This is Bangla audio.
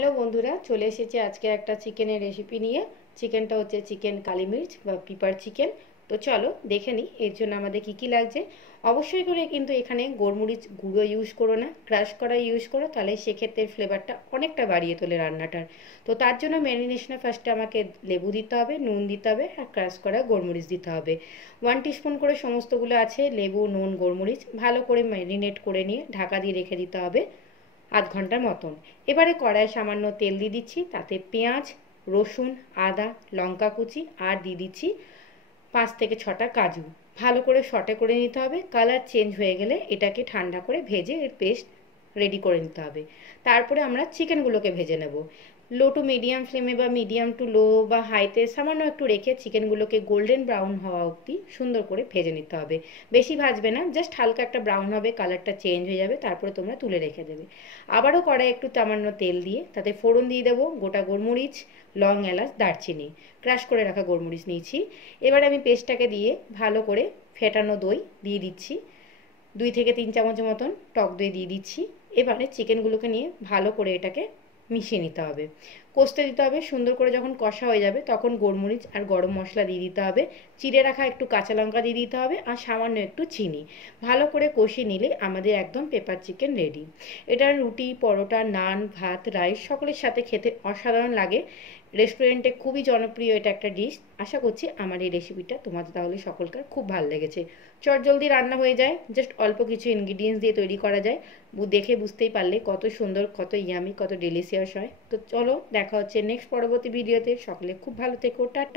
হ্যালো বন্ধুরা, চলে এসেছি আজকে একটা চিকেনের রেসিপি নিয়ে। চিকেনটা হচ্ছে চিকেন কালি মির্চ বা পিপার চিকেন। তো চলো দেখে নিই এর জন্য আমাদের কি কি লাগছে। অবশ্যই করে কিন্তু এখানে গোলমরিচ গুঁড়ো ইউজ করো না, ক্রাশ করা ইউজ করো, তাহলে সেক্ষেত্রে ফ্লেভারটা অনেকটা বাড়িয়ে তোলে রান্নাটার। তো তার জন্য ম্যারিনেশনে ফার্স্টে আমাকে লেবু দিতে হবে, নুন দিতে হবে আর ক্রাশ করা গোলমরিচ দিতে হবে। 1 টিস্পুন করে সমস্তগুলো আছে, লেবু নুন গোলমরিচ ভালো করে ম্যারিনেট করে নিয়ে ঢাকা দিয়ে রেখে দিতে হবে আধ ঘন্টার মতন। এবারে কড়াইয়ে সামান্য তেল দিয়ে দিচ্ছি, তাতে পেঁয়াজ, রসুন, আদা, লঙ্কা কুচি আর দিয়ে দিচ্ছি 5 থেকে 6টা কাজু। ভালো করে সটে করে নিতে হবে। কালার চেঞ্জ হয়ে গেলে এটাকে ঠান্ডা করে ভেজে এর পেস্ট রেডি করে নিতে হবে। তারপরে আমরা চিকেনগুলোকে ভেজে নেব। লো টু মিডিয়াম ফ্লেমে বা মিডিয়াম টু লো বা হাইতে সামান্য একটু রেখে চিকেনগুলোকে গোল্ডেন ব্রাউন হওয়া অবধি সুন্দর করে ভেজে নিতে হবে। বেশি ভাজবে না, জাস্ট হালকা একটা ব্রাউন হবে, কালারটা চেঞ্জ হয়ে যাবে, তারপরে তোমরা তুলে রেখে দেবে। আবারও কড়াই একটু সামান্য তেল দিয়ে তাতে ফোড়ন দিয়ে দেবো গোটা গোলমরিচ, লং, এলাচ, দারচিনি, ক্রাশ করে রাখা গোলমরিচ নিয়েছি। এবার আমি পেস্টটাকে দিয়ে ভালো করে ফেটানো দই দিয়ে দিচ্ছি, 2 থেকে 3 চামচের মতন টক দই দিয়ে দিচ্ছি। এবারে চিকেনগুলোকে নিয়ে ভালো করে এটাকে মিশিয়ে নিতে হবে, কষতে দিতে হবে। সুন্দর করে যখন কষা হয়ে যাবে তখন গোলমরিচ আর গরম মশলা দিয়ে দিতে হবে, চিড়ে রাখা একটু কাঁচা লঙ্কা দিয়ে দিতে হবে আর সামান্য একটু চিনি। ভালো করে কষিয়ে নিলে আমাদের একদম পেপার চিকেন রেডি। এটা রুটি, পরোটা, নান, ভাত, রাইস সকলের সাথে খেতে অসাধারণ লাগে। রেস্টুরেন্টে খুবই জনপ্রিয় এটা একটা ডিশ। আশা করছি আমার এই রেসিপিটা তোমাদের তাহলে সকলকার খুব ভালো লেগেছে। চটজলদি রান্না হয়ে যায়, জাস্ট অল্প কিছু ইনগ্রিডিয়েন্টস দিয়ে তৈরি করা যায়। দেখে বুঝতেই পারলে কত সুন্দর, কত ইয়ামি, কত ডেলিশিয়াস হয়। তো চলো দেখা হচ্ছে নেক্সট পরবর্তী ভিডিওতে। সকলে খুব ভালো থেকো, টাটা।